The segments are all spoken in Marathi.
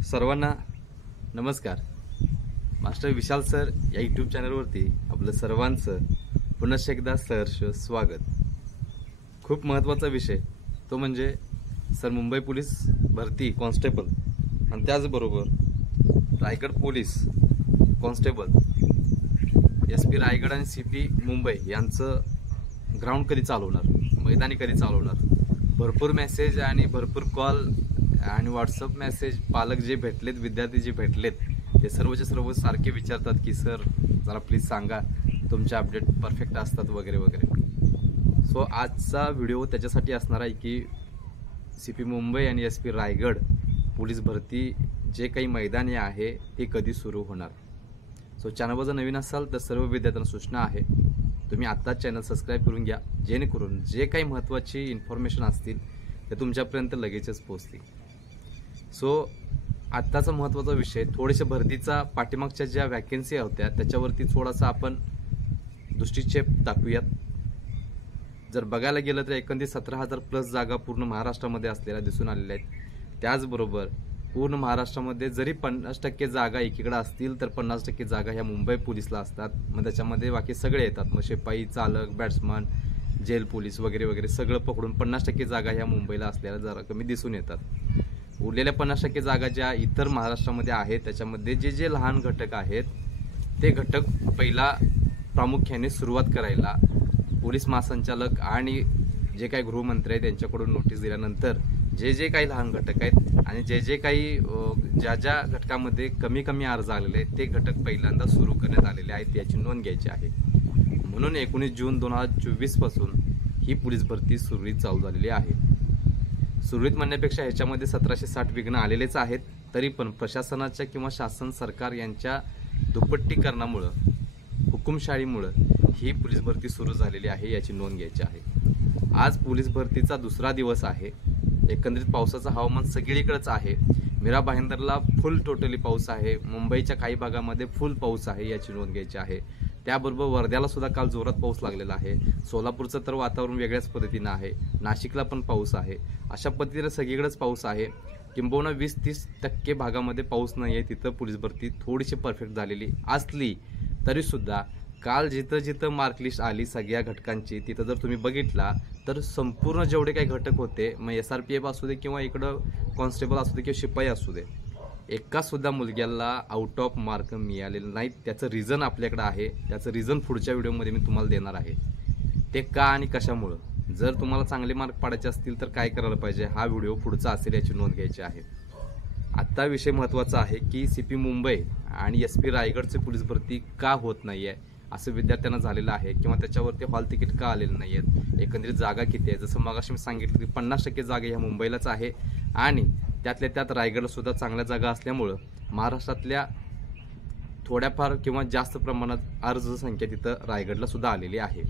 सर्वांना नमस्कार। मास्टर विशाल सर या यूट्यूब चॅनलवरती आपलं सर्वांचं पुन्हा एकदा सहर्ष स्वागत। खूप महत्त्वाचा विषय तो म्हणजे सर मुंबई पोलीस भरती कॉन्स्टेबल आणि त्याचबरोबर Raigad police constable SP Raigad आणि CP मुंबई यांचं ग्राउंड कधी चालवणार, मैदानी कधी चालवणार। भरपूर मेसेज आणि भरपूर कॉल आणि व्हॉट्सअप मेसेज पालक जे भेटलेत, विद्यार्थी जे भेटलेत ते सर्वचे सर्व सारखे विचारतात की सर जरा प्लीज सांगा तुमचे अपडेट परफेक्ट असतात वगैरे वगैरे। सो आजचा व्हिडिओ त्याच्यासाठी असणार आहे की CP मुंबई आणि SP रायगड पोलीस भरती जे काही मैदानी आहे ते कधी सुरू होणार। सो चॅनलवर जर नवीन असाल तर सर्व विद्यार्थ्यांना सूचना आहे तुम्ही आत्ताच चॅनल सबस्क्राईब करून घ्या, जेणेकरून जे काही महत्त्वाची इन्फॉर्मेशन असतील ते तुमच्यापर्यंत लगेचच पोहोचतील। सो आत्ताचा महत्त्वाचा विषय थोडेसे भरतीचा पाठीमागच्या ज्या वॅकन्सी होत्या त्याच्यावरती थोडासा आपण दृष्टिक्षेप टाकूयात। जर बघायला गेलं तर एकंदरीत 17,000 प्लस जागा पूर्ण महाराष्ट्रामध्ये असलेल्या दिसून आलेल्या आहेत। त्याचबरोबर पूर्ण महाराष्ट्रामध्ये जरी 50% जागा एकीकडे असतील तर 50% जागा ह्या मुंबई पोलीसला असतात। मग त्याच्यामध्ये बाकी सगळे येतात, मग शिपाई, चालक, बॅट्समन, जेल पोलीस वगैरे वगैरे सगळं पकडून 50% जागा ह्या मुंबईला असलेल्या जरा कमी दिसून येतात। उरलेल्या 50% जागा ज्या इतर महाराष्ट्रामध्ये आहेत त्याच्यामध्ये जे जे लहान घटक आहेत ते घटक पहिला प्रामुख्याने सुरुवात करायला पोलीस महासंचालक आणि जे काही गृहमंत्री आहेत त्यांच्याकडून नोटीस दिल्यानंतर जे जे काही लहान घटक आहेत आणि जे जे काही ज्या ज्या घटकामध्ये कमी कमी अर्ज आलेले आहेत ते घटक पहिल्यांदा सुरू करण्यात आलेले आहेत याची नोंद घ्यायची आहे। म्हणून 19 जून 2024 पासून ही पोलीस भरती सुरळीत चालू झालेली आहे। सुरळीत म्हणण्यापेक्षा ह्याच्यामध्ये 1760 विघ्न आलेलेच आहेत, तरी पण प्रशासनाच्या किंवा शासन सरकार यांच्या दुप्पटीकरणामुळं, हुकुमशाहीमुळं ही पोलीस भरती सुरू झालेली आहे याची नोंद घ्यायची आहे। आज पोलीस भरतीचा दुसरा दिवस आहे। एकंदरीत पावसाचं हवामान सगळीकडेच आहे। मीरा भाईंदरला फुल टोटली पाऊस आहे, मुंबईच्या काही भागामध्ये फुल पाऊस आहे याची नोंद घ्यायची आहे। त्याबरोबर वर्ध्याला सुद्धा काल जोरात पाऊस लागलेला आहे। सोलापूरचं तर वातावरण वेगळ्याच पद्धतीनं आहे, नाशिकला पण पाऊस आहे। अशा पद्धतीने सगळीकडेच पाऊस आहे। किंबहुना 20-30% भागामध्ये पाऊस नाही आहे, तिथं पोलीस भरती थोडीशी परफेक्ट झालेली असली तरी सुद्धा काल जिथं जिथं मार्कलिस्ट आली सगळ्या घटकांची तिथं जर तुम्ही बघितला तर संपूर्ण जेवढे काही घटक होते, मग SRPF असू दे किंवा इकडं कॉन्स्टेबल असू दे किंवा शिपाई असू दे, एका सुद्धा मुलग्याला आउट ऑफ मार्क मिळालेलं नाहीत। त्याचं रिझन आपल्याकडे आहे, त्याचं रिझन पुढच्या व्हिडिओमध्ये मी तुम्हाला देणार आहे ते का आणि कशामुळं। जर तुम्हाला चांगले मार्क पाडायचे असतील तर काय करायला पाहिजे हा व्हिडिओ पुढचा असेल याची नोंद घ्यायची आहे। आत्ता विषय महत्त्वाचा आहे की CP मुंबई आणि SP रायगडचे पोलीस भरती का होत नाही आहे असं विद्यार्थ्यांना झालेलं आहे, किंवा त्याच्यावरती हॉल तिकीट का आलेलं नाही आहेत, एकंदरीत जागा किती आहे। जसं मगाशी मी सांगितलं की 50% जागा ह्या मुंबईलाच आहे आणि त्यातल्या त्यात रायगडला सुद्धा चांगल्या जागा असल्यामुळं महाराष्ट्रातल्या थोड्याफार किंवा जास्त प्रमाणात अर्ज संख्या तिथं रायगडला सुद्धा आलेली आहे।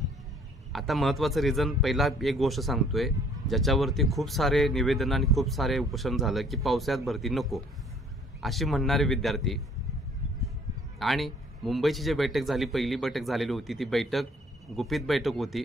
आता महत्त्वाचं रिझन पहिला एक गोष्ट सांगतोय ज्याच्यावरती खूप सारे निवेदन आणि खूप सारे उपोषण झालं की पावसाळ्यात भरती नको अशी म्हणणारे विद्यार्थी, आणि मुंबईची जी बैठक झाली, पहिली बैठक झालेली होती ती बैठक गुपित बैठक होती,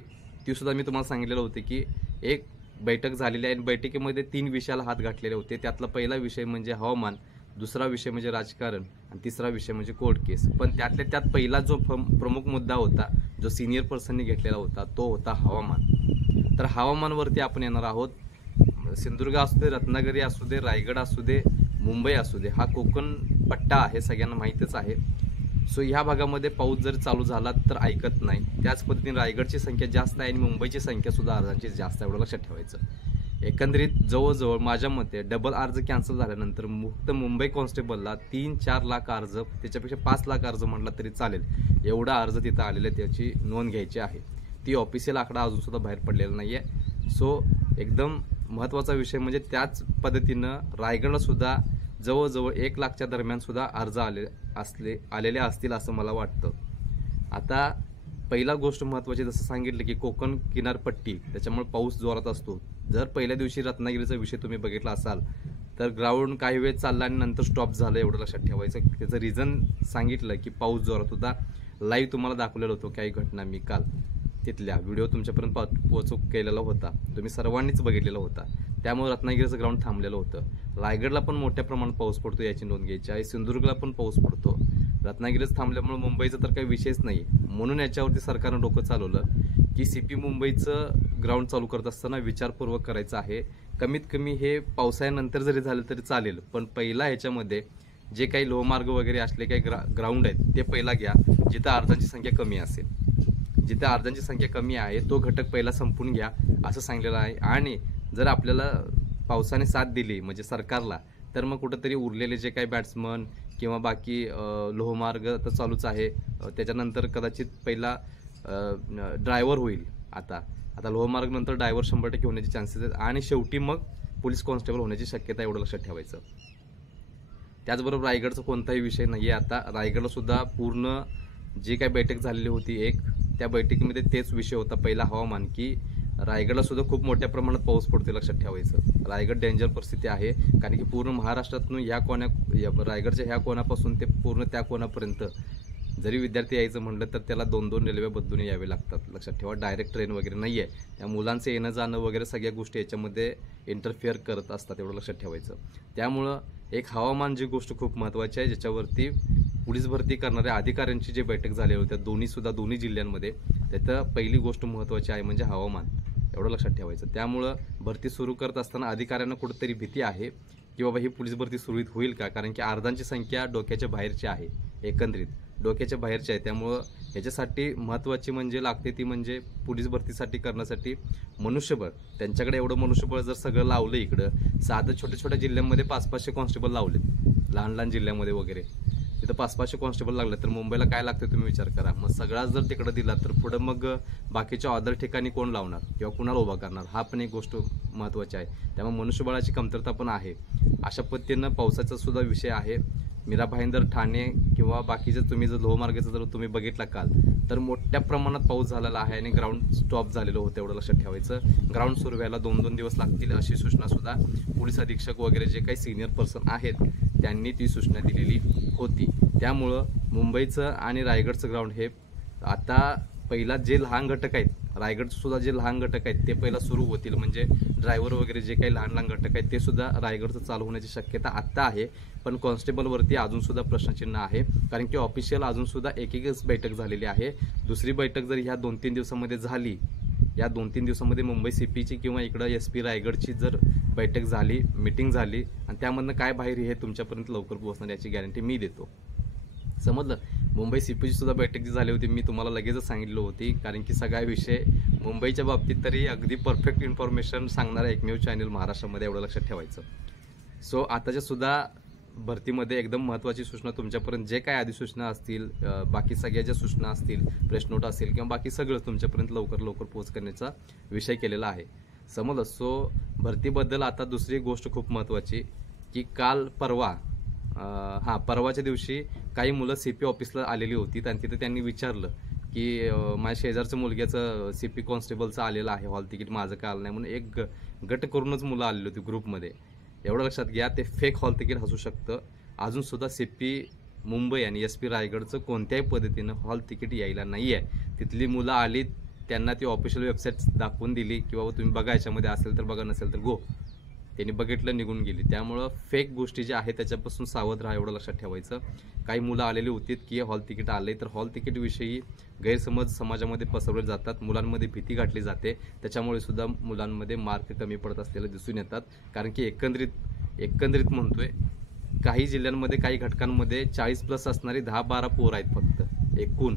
ती सुद्धा मी तुम्हाला सांगितलेलं होते की एक बैठक झालेली आहे। बैठकीमध्ये 3 विषयाला हात घातलेले होते। त्यातला पहिला विषय म्हणजे हवामान, दुसरा विषय म्हणजे राजकारण आणि तिसरा विषय म्हणजे कोर्ट केस। पण त्यातल्या त्यात पहिला जो प्रमुख मुद्दा होता जो सिनियर पर्सननी घेतलेला होता तो होता हवामान। तर हवामानवरती आपण येणार आहोत। सिंधुदुर्ग असू दे, रत्नागिरी असू दे, रायगड असू दे, मुंबई असू दे, हा कोकण पट्टा आहे, सगळ्यांना माहीतच आहे। सो ह्या भागामध्ये पाऊस जर चालू झाला तर ऐकत नाही। त्याच पद्धतीने रायगडची संख्या जास्त आहे आणि मुंबईची संख्या सुद्धा अर्जांची जास्त आहे, एवढं लक्षात ठेवायचं। एकंदरीत जवळजवळ माझ्या मते डबल अर्ज कॅन्सल झाल्यानंतर फक्त मुंबई कॉन्स्टेबलला 3-4 लाख अर्ज, त्याच्यापेक्षा 5 लाख अर्ज म्हटला तरी चालेल एवढा अर्ज तिथं आलेला त्याची नोंद घ्यायची आहे। ती ऑफिशियल आकडा अजून सुद्धा बाहेर पडलेला नाही आहे। सो एकदम महत्त्वाचा विषय म्हणजे त्याच पद्धतीनं रायगडला सुद्धा जवळजवळ 1 लाखच्या दरम्यान सुद्धा अर्ज आलेले असतील असं मला वाटतं। आता पहिला गोष्ट महत्त्वाची जसं सांगितलं की कोकण किनारपट्टी त्याच्यामुळे पाऊस जोरात असतो। जर पहिल्या दिवशी रत्नागिरीचा विषय तुम्ही बघितला असाल तर ग्राउंड काही वेळ चालला आणि नंतर स्टॉप झालं, एवढं लक्षात ठेवायचं। त्याचं रिझन सांगितलं की पाऊस जोरात होता। लाईव्ह तुम्हाला दाखवलेलं होतं काही घटना, मी काल तिथल्या व्हिडिओ तुमच्यापर्यंत पोहोचू केलेला होता, तुम्ही सर्वांनीच बघितलेला होता। त्यामुळे रत्नागिरीचं ग्राउंड थांबलेलं होतं। रायगडला पण मोठ्या प्रमाणात पाऊस पडतो याची नोंद घ्यायची आहे, सिंधुदुर्गला पण पाऊस पडतो, रत्नागिरीच थांबल्यामुळे मुंबईचा तर काही विषयच नाही। म्हणून याच्यावरती सरकारनं डोकं चालवलं की सीपी मुंबईचं ग्राउंड चालू करत असताना विचारपूर्वक करायचं आहे। कमीत कमी हे पावसाळ्यानंतर जरी झालं तरी चालेल, पण पहिला ह्याच्यामध्ये जे काही लोहमार्ग वगैरे असले काही ग्राउंड आहेत ते पहिला घ्या, जिथं अर्जांची संख्या कमी असेल। जिथे अर्जांची संख्या कमी आहे तो घटक पहिला संपून घ्या असं सांगितलेलं आहे। आणि जर आपल्याला पावसाने साथ दिली म्हणजे सरकारला, तर मग कुठंतरी उरलेले जे काही बॅट्समन किंवा बाकी लोहमार्ग तर चालूच आहे, त्याच्यानंतर कदाचित पहिला ड्रायव्हर होईल। आता लोहमार्ग नंतर ड्रायव्हर 100% होण्याचे चान्सेस आहेत आणि शेवटी मग पोलीस कॉन्स्टेबल होण्याची शक्यता, एवढं लक्षात ठेवायचं। त्याचबरोबर रायगडचा कोणताही विषय नाही आहे। आता रायगडला सुद्धा पूर्ण जी काही बैठक झालेली होती त्या बैठकीमध्ये तेच विषय होता पहिला, हवामान, की रायगडला सुद्धा खूप मोठ्या प्रमाणात पाऊस पडतो, लक्षात ठेवायचं। रायगड डेंजर परिस्थिती आहे, कारण की पूर्ण महाराष्ट्रातून रायगडच्या ह्या कोणापासून ते पूर्ण त्या कोणापर्यंत जरी विद्यार्थी यायचं म्हटलं तर त्याला 2-2 रेल्वे बदलून यावे लागतात, लक्षात ठेवा। डायरेक्ट ट्रेन वगैरे नाही आहे, त्या मुलांचं येणं जाणं वगैरे सगळ्या गोष्टी याच्यामध्ये इंटरफेअर करत असतात, एवढं लक्षात ठेवायचं। त्यामुळं एक हवामान जी गोष्ट खूप महत्त्वाची आहे, ज्याच्यावरती पोलीस भरती करणाऱ्या अधिकाऱ्यांची जी बैठक झाली होती दोन्ही जिल्ह्यांमध्ये, त्यात पहिली गोष्ट महत्त्वाची आहे म्हणजे हवामान, एवढं लक्षात ठेवायचं। त्यामुळं भरती सुरू करत असताना अधिकाऱ्यांना कुठेतरी भीती आहे की बाबा ही पोलीस भरती सुरळीत होईल का, कारण की अर्जांची संख्या डोक्याच्या बाहेरची आहे, एकंदरीत डोक्याच्या बाहेरची आहे। त्यामुळं ह्याच्यासाठी महत्त्वाची म्हणजे लागते ती म्हणजे पोलीस भरतीसाठी करण्यासाठी मनुष्यबळ। त्यांच्याकडे एवढं मनुष्यबळ जर सगळं लावलं, इकडं साधं छोट्या जिल्ह्यांमध्ये 500-500 कॉन्स्टेबल लावलेत, लहान जिल्ह्यामध्ये वगैरे तिथं 500-500 कॉन्स्टेबल लागले, तर मुंबईला काय लागतं तुम्ही विचार करा। मग सगळाच जर तिकडे दिला तर पुढं मग बाकीच्या अदर ठिकाणी कोण लावणार किंवा कुणाला उभा करणार, हा पण एक गोष्ट महत्त्वाची आहे। त्यामुळे मनुष्यबळाची कमतरता पण आहे। अशा पद्धतीनं पावसाचा सुद्धा विषय आहे। मीरा भाईंदर, ठाणे किंवा बाकीचे तुम्ही जर लोहमार्गाचं जर तुम्ही बघितला काल, तर मोठ्या प्रमाणात पाऊस झालेला आहे आणि ग्राउंड स्टॉप झालेलं होतं, एवढं लक्षात ठेवायचं। ग्राउंड सुरू व्हायला 2-2 दिवस लागतील अशी सूचना सुद्धा पोलीस अधीक्षक वगैरे जे काही सिनियर पर्सन आहेत त्यांनी ती सूचना दिलेली होती। त्यामुळं मुंबईचं आणि रायगडचं ग्राउंड हे आता पहिला जे लहान घटक आहेत, रायगडचं सुद्धा जे लहान घटक आहेत ते पहिला सुरू होतील, म्हणजे ड्रायव्हर वगैरे जे काही लहान घटक आहेत ते सुद्धा रायगडचं चालू होण्याची शक्यता आत्ता आहे। पण कॉन्स्टेबलवरती अजून सुद्धा प्रश्नचिन्ह आहे, कारण की ऑफिशियल अजून सुद्धा एकच बैठक झालेली आहे। दुसरी बैठक जर ह्या 2-3 दिवसामध्ये झाली, या 2-3 दिवसामध्ये मुंबई सीपीची किंवा इकडं SP रायगडची जर बैठक झाली, मीटिंग झाली आणि त्यामधनं काय बाहेर हे तुमच्यापर्यंत लवकर पोहोचणार याची गॅरंटी मी देतो, समजलं। मुंबई सीपीची सुद्धा बैठक जी झाली होती मी तुम्हाला लगेचच सांगितलं होती, कारण की सगळा विषय मुंबईच्या बाबतीत तरी अगदी परफेक्ट इन्फॉर्मेशन सांगणारा एकमेव चॅनल महाराष्ट्रामध्ये, एवढं लक्षात ठेवायचं। सो आताच्या सुद्धा भरतीमध्ये एकदम महत्त्वाची सूचना तुमच्यापर्यंत, जे काय अधिसूचना असतील, बाकी सगळ्या ज्या सूचना असतील, प्रेस नोट असेल किंवा बाकी सगळं तुमच्यापर्यंत लवकर पोहोच करण्याचा विषय केलेला आहे, समजलं। सो भरतीबद्दल आता दुसरी गोष्ट खूप महत्त्वाची की परवाच्या दिवशी काही मुलं सीपी ऑफिसला आलेली होती आणि तिथे त्यांनी विचारलं की माझ्या शेजारच्या मुलग्याचं सीपी कॉन्स्टेबलचं आलेलं आहे हॉल तिकीट, माझं का आलं नाही म्हणून एक गट करूनच मुलं आलेली होती ग्रुपमध्ये, एवढं लक्षात घ्या। ते फेक हॉल तिकीट असू शकतं। अजून सुद्धा सीपी मुंबई आणि SP रायगडचं कोणत्याही पद्धतीनं हॉल तिकीट यायला नाही आहे। तिथली मुलं आली, त्यांना ती ऑफिशियल वेबसाईट दाखवून दिली की बाबा तुम्ही बघा, याच्यामध्ये असेल तर बघा, नसेल तर गो, त्यांनी बघितलं, निघून गेली। त्यामुळं फेक गोष्टी ज्या आहेत त्याच्यापासून सावध राहा, एवढं लक्षात ठेवायचं। काही मुलं आलेली होती की हॉल तिकीट आले, तर हॉल तिकीट विषयी गैरसमज समाजामध्ये पसरवले जातात, मुलांमध्ये भीती गाठली जाते, त्याच्यामुळे सुद्धा मुलांमध्ये मार्क कमी पडत असलेले दिसून येतात। कारण की एकंदरीत म्हणतोय, काही जिल्ह्यांमध्ये काही घटकांमध्ये 40+ असणारी 10-12 पोरं आहेत फक्त, एकूण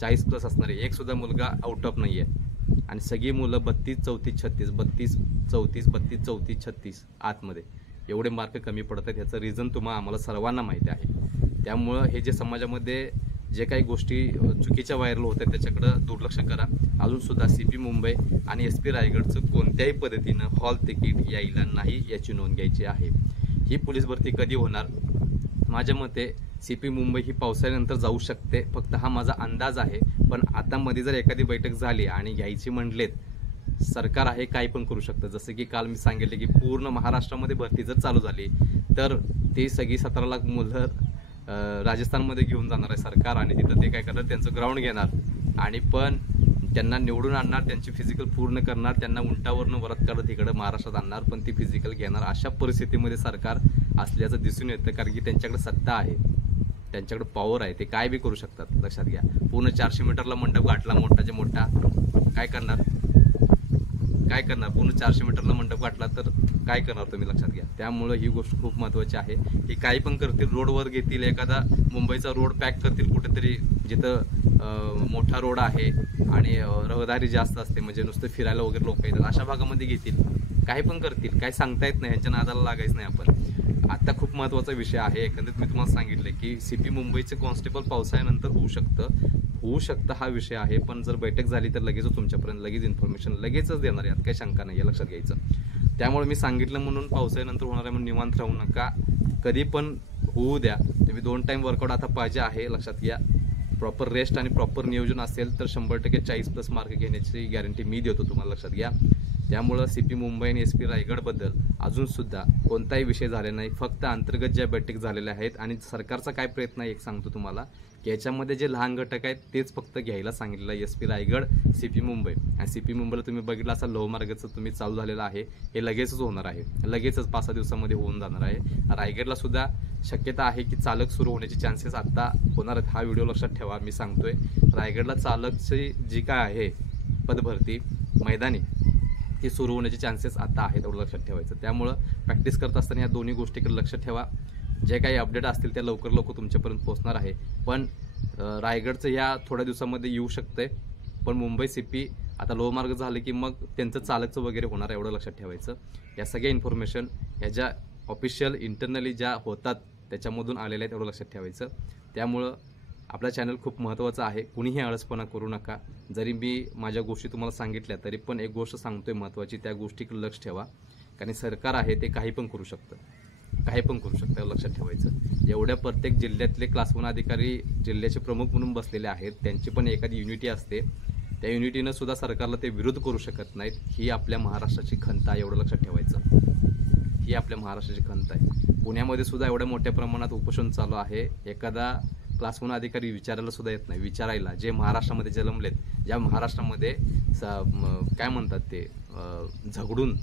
40+ असणारे एक सुद्धा मुलगा आउट ऑफ नाही आहे, आणि सगळी मुलं 32, 34, 36, 32, 34, 32, 34, 36 आतमध्ये, एवढे मार्क कमी पडत आहेत। ह्याचं रिझन आम्हाला सर्वांना माहिती आहे। त्यामुळं हे जे समाजामध्ये जे काही गोष्टी चुकीच्या व्हायरल होत आहेत त्याच्याकडं दुर्लक्ष करा। अजून सुद्धा सीपी मुंबई आणि SP रायगडचं कोणत्याही पद्धतीनं हॉल तिकीट यायला नाही याची नोंद घ्यायची आहे। ही पोलीस भरती कधी होणार? माझ्या मते सीपी मुंबई ही पावसाळ्यानंतर जाऊ शकते, फक्त हा माझा अंदाज आहे। पण आता मध्ये जर एखादी बैठक झाली आणि घ्यायची म्हटलेत, सरकार आहे काही पण करू शकतं। जसं की काल मी सांगितले की पूर्ण महाराष्ट्रामध्ये भरती जर चालू झाली तर ती सगळी 17 लाख मुलं राजस्थानमध्ये घेऊन जाणार आहे सरकार, आणि तिथं ते काय करणार, त्यांचं ग्राउंड घेणार, आणि पण त्यांना निवडून आणणार, त्यांची फिजिकल पूर्ण करणार, त्यांना उंटावरनं वरत काढत इकडं महाराष्ट्रात आणणार, पण ती फिजिकल घेणार. अशा परिस्थितीमध्ये सरकार असल्याचं दिसून येतं, कारण की त्यांच्याकडे सत्ता आहे, त्यांच्याकडे पॉवर आहे, ते काय बी करू शकतात. लक्षात घ्या. पूर्ण 400 मीटरला मंडप गाठला मोठाच्या मोठा, काय करणार? पूर्ण 400 मीटरला मंडप गाठला तर काय करणार तुम्ही? लक्षात घ्या. त्यामुळे ही गोष्ट खूप महत्त्वाची आहे. हे काही पण करतील, रोडवर घेतील, एखादा मुंबईचा रोड पॅक करतील कुठेतरी जिथं मोठा रोड आहे आणि रहदारी जास्त असते, म्हणजे नुसतं फिरायला वगैरे लोक येतात, अशा भागामध्ये घेतील, काही पण करतील, काय सांगता येत नाही, ह्यांच्या नादाला लागायचं नाही आपण. आता खूप महत्त्वाचा विषय आहे. एकंदरीत मी तुम्हाला सांगितलं की CP मुंबईचे कॉन्स्टेबल पावसाळ्यानंतर होऊ शकतं हा विषय आहे. पण जर बैठक झाली तर लगेच तुमच्यापर्यंत लगेच इन्फॉर्मेशन लगेचच देणार, यात काही शंका नाही, या लक्षात घ्यायचं. त्यामुळे मी सांगितलं म्हणून पावसाळ्यानंतर होणार आहे म्हणून निवांत राहू नका, कधी पण होऊ द्या. तुम्ही 2 टाइम वर्कआउट आता पाहिजे आहे, लक्षात घ्या. प्रॉपर रेस्ट आणि प्रॉपर नियोजन असेल तर 100% 40+ मार्क घेण्याची गॅरंटी मी देतो तुम्हाला, लक्षात घ्या. त्यामुळं CP मुंबई आणि SP रायगडबद्दल अजूनसुद्धा कोणताही विषय झाले नाही, फक्त अंतर्गत ज्या बैठक झालेल्या आहेत आणि सरकारचा काय प्रयत्न आहे एक सांगतो तुम्हाला, की याच्यामध्ये जे लहान घटक आहेत तेच फक्त घ्यायला सांगितलं आहे. SP Raigad, CP Mumbai. आणि CP मुंबईला तुम्ही बघितलं असा लोहमार्गाचं तुम्ही चालू झालेलं आहे, हे लगेचच होणार आहे, लगेचच 5-6 दिवसामध्ये होऊन जाणार आहे. रायगडला सुद्धा शक्यता आहे की चालक सुरू होण्याचे चान्सेस आता होणार आहेत. हा व्हिडिओ लक्षात ठेवा, मी सांगतोय. रायगडला चालकची जी काय आहे पदभरती मैदानी, ती सुरू होण्याचे चान्सेस आता आहेत, एवढं लक्षात ठेवायचं. त्यामुळं प्रॅक्टिस करत असताना या दोन्ही गोष्टीकडे लक्ष ठेवा. जे काही अपडेट असतील त्या लवकर तुमच्यापर्यंत पोहोचणार आहे. पण रायगडचं या थोड्या दिवसामध्ये येऊ शकतंय, पण मुंबई CP आता लोहमार्ग झालं की मग त्यांचं चालकचं वगैरे होणार, एवढं लक्षात ठेवायचं. या सगळ्या इन्फॉर्मेशन ह्या ज्या ऑफिशियल इंटरनली ज्या होतात त्याच्यामधून आलेल्या आहेत, एवढं लक्षात ठेवायचं. त्यामुळं आपला चॅनल खूप महत्त्वाचा आहे, कुणीही आळसपणा करू नका. जरी मी माझ्या गोष्टी तुम्हाला सांगितल्या तरी पण एक गोष्ट सांगतोय महत्त्वाची, त्या गोष्टीकडे लक्ष ठेवा. कारण सरकार आहे ते काही पण करू शकतं, लक्षात ठेवायचं. एवढ्या प्रत्येक जिल्ह्यातले क्लास 1 अधिकारी जिल्ह्याचे प्रमुख म्हणून बसलेले आहेत, त्यांची पण एखादी युनिटी असते, त्या युनिटीनं सुद्धा सरकारला ते विरोध करू शकत नाहीत. ही आपल्या महाराष्ट्राची खंत आहे, एवढं लक्षात ठेवायचं. ही आपल्या महाराष्ट्राची खंत आहे. पुण्यामध्ये सुद्धा एवढ्या मोठ्या प्रमाणात उपोषण चालू आहे. एखादा क्लास 1 अधिकारी विचारायला सुद्धा येत नाही. विचारायला जे महाराष्ट्रामध्ये जन्मलेत, ज्या महाराष्ट्रामध्ये काय म्हणतात ते झगडून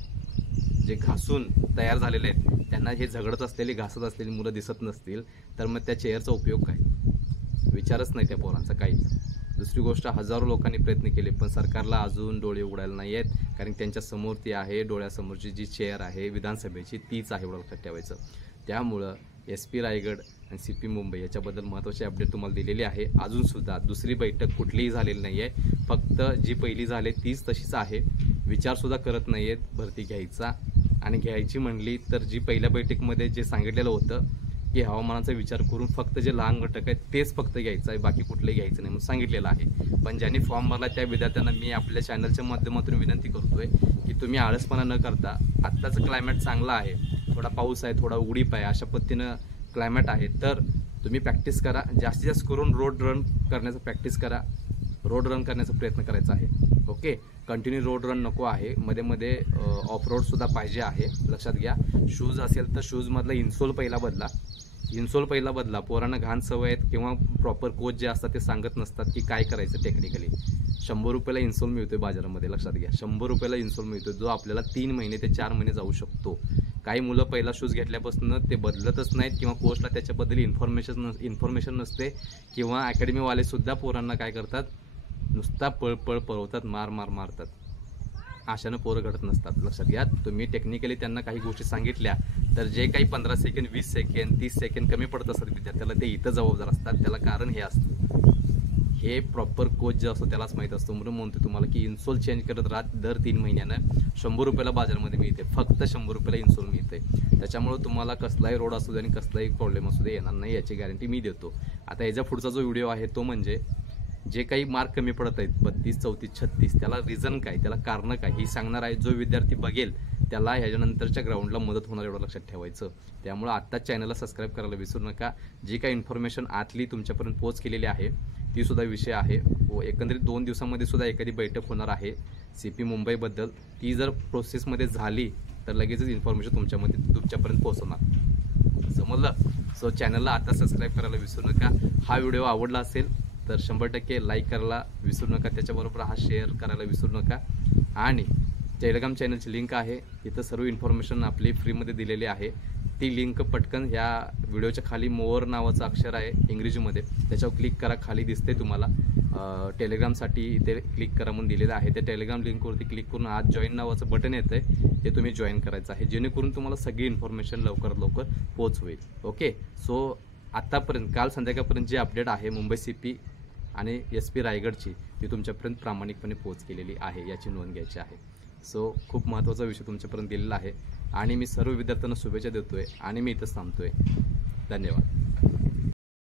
जे घासून तयार झालेले आहेत, त्यांना हे झगडत असलेली घासत असलेली मुलं दिसत नसतील तर मग त्या चेअरचा उपयोग काय? विचारच नाही त्या पोरांचा काहीच. दुसरी गोष्ट, हजारो लोकांनी प्रयत्न केले पण सरकारला अजून डोळे उघडायला नाही आहेत, कारण त्यांच्या समोर ती आहे, डोळ्यासमोरची जी चेअर आहे विधानसभेची तीच आहे, एवढं लक्षात ठेवायचं. त्यामुळं SP रायगड आणि CP मुंबई याच्याबद्दल महत्त्वाची अपडेट तुम्हाला दिलेली आहे. अजूनसुद्धा दुसरी बैठक कुठलीही झालेली नाही आहे, फक्त जी पहिली झाली तीच तशीच आहे. विचारसुद्धा करत नाही आहेत भरती घ्यायचा, आणि घ्यायची म्हणली तर जी पहिल्या बैठकीमध्ये जे सांगितलेलं होतं की हवामानाचा विचार करून फक्त जे लहान घटक आहेत तेच फक्त घ्यायचं आहे, बाकी कुठलंही घ्यायचं नाही म्हणून सांगितलेलं आहे. पण ज्यांनी फॉर्म भरला त्या विद्यार्थ्यांना मी आपल्या चॅनलच्या माध्यमातून विनंती करतोय की तुम्ही आळसपणा न करता, आत्ताचं क्लायमेट चांगलं आहे, थोडा पाऊस आहे, थोडा उघडीप आहे, अशा पद्धतीनं क्लायमेट आहे, तर तुम्ही प्रॅक्टिस करा. जास्तीत जास्त करून रोड रन करण्याचा प्रॅक्टिस करा, रोड रन करण्याचा प्रयत्न करायचा आहे. ओके, कंटिन्यू रोड रन नको आहे, मध्ये मध्ये ऑफ रोड सुद्धा पाहिजे आहे, लक्षात घ्या. शूज असेल तर शूजमधला इन्सोल पहिला बदला. पोरांना घाण सवय आहेत किंवा प्रॉपर कोच जे असतात ते सांगत नसतात की काय करायचं टेक्निकली. 100 रुपयाला इन्सोल मिळतोय बाजारामध्ये, लक्षात घ्या. 100 रुपयाला इन्सोल मिळतोय, जो आपल्याला 3 महिने ते 4 महिने जाऊ शकतो. काही मुलं पहिला शूज घेतल्यापासून ते बदलतच नाहीत किंवा कोचला त्याच्याबद्दल इन्फॉर्मेशन नसते, किंवा अकॅडमीवाले सुद्धा पोरांना काय करतात, नुसता पळपळ पळवतात, मारतात. अशानं पोरं घडत नसतात, लक्षात घ्या. तुम्ही टेक्निकली त्यांना काही गोष्टी सांगितल्या तर जे काही 15 सेकंद 20 सेकंद 30 सेकंद कमी पडत असतात विद्यार्थ्याला, ते इथं जबाबदार असतात. त्याला कारण हे असतं, हे प्रॉपर कोच जे असतो त्यालाच माहीत असतो. म्हणून म्हणतो तुम्हाला की इन्सोल चेंज करत राहत दर 3 महिन्यानं. 100 रुपयाला बाजारामध्ये मिळते, फक्त 100 रुपयाला इन्सोल मिळते. त्याच्यामुळे तुम्हाला कसलाही रोड असू दे आणि कसलाही प्रॉब्लेम असू दे येणार नाही, याची गॅरंटी मी देतो. आता याच्या पुढचा जो व्हिडिओ आहे तो म्हणजे जे काही मार्क कमी पडत आहेत 32, 34, 36, त्याला रिझन काय, त्याला कारण काय, ही सांगणार आहे. जो विद्यार्थी बघेल त्याला ह्याच्यानंतरच्या ग्राउंडला मदत होणार, एवढं लक्षात ठेवायचं. त्यामुळे आत्ताच चॅनलला सबस्क्राईब करायला विसरू नका. जी काही इन्फॉर्मेशन आतली तुमच्यापर्यंत पोच केलेली आहे ती सुद्धा विषय आहे. व एकंदरीत 2 दिवसामध्ये सुद्धा एखादी बैठक होणार आहे CP मुंबईबद्दल. ती जर प्रोसेसमध्ये झाली तर लगेचच इन्फॉर्मेशन तुमच्यापर्यंत पोहोचवणार, समजलं. सो चॅनलला आता सबस्क्राईब करायला विसरू नका. हा व्हिडिओ आवडला असेल तर 100% लाईक करायला विसरू नका, त्याच्याबरोबर हा शेअर करायला विसरू नका. आणि टेलिग्राम चॅनलची लिंक आहे, इथं सर्व इन्फॉर्मेशन आपली फ्रीमध्ये दिलेली आहे. ती लिंक पटकन ह्या व्हिडिओच्या खाली मोर नावाचं अक्षर आहे इंग्रजीमध्ये, त्याच्यावर क्लिक करा. खाली दिसते तुम्हाला टेलिग्रामसाठी इथे क्लिक करा म्हणून दिलेलं आहे. त्या टेलिग्राम लिंकवरती क्लिक करून आज जॉईन नावाचं बटन येतं आहे, ते तुम्ही जॉईन करायचं आहे, जेणेकरून तुम्हाला सगळी इन्फॉर्मेशन लवकरात लवकर पोच होईल. ओके. सो आत्तापर्यंत काल संध्याकाळपर्यंत जी अपडेट आहे मुंबई CP आणि SP रायगडची, ती तुमच्यापर्यंत प्रामाणिकपणे पोच केलेली आहे, याची नोंद घ्यायची आहे. सो खूप महत्त्वाचा विषय तुमच्यापर्यंत दिलेला आहे आणि मी सर्व विद्यार्थ्यांना शुभेच्छा देतोय आणि मी इथंच थांबतोय. धन्यवाद.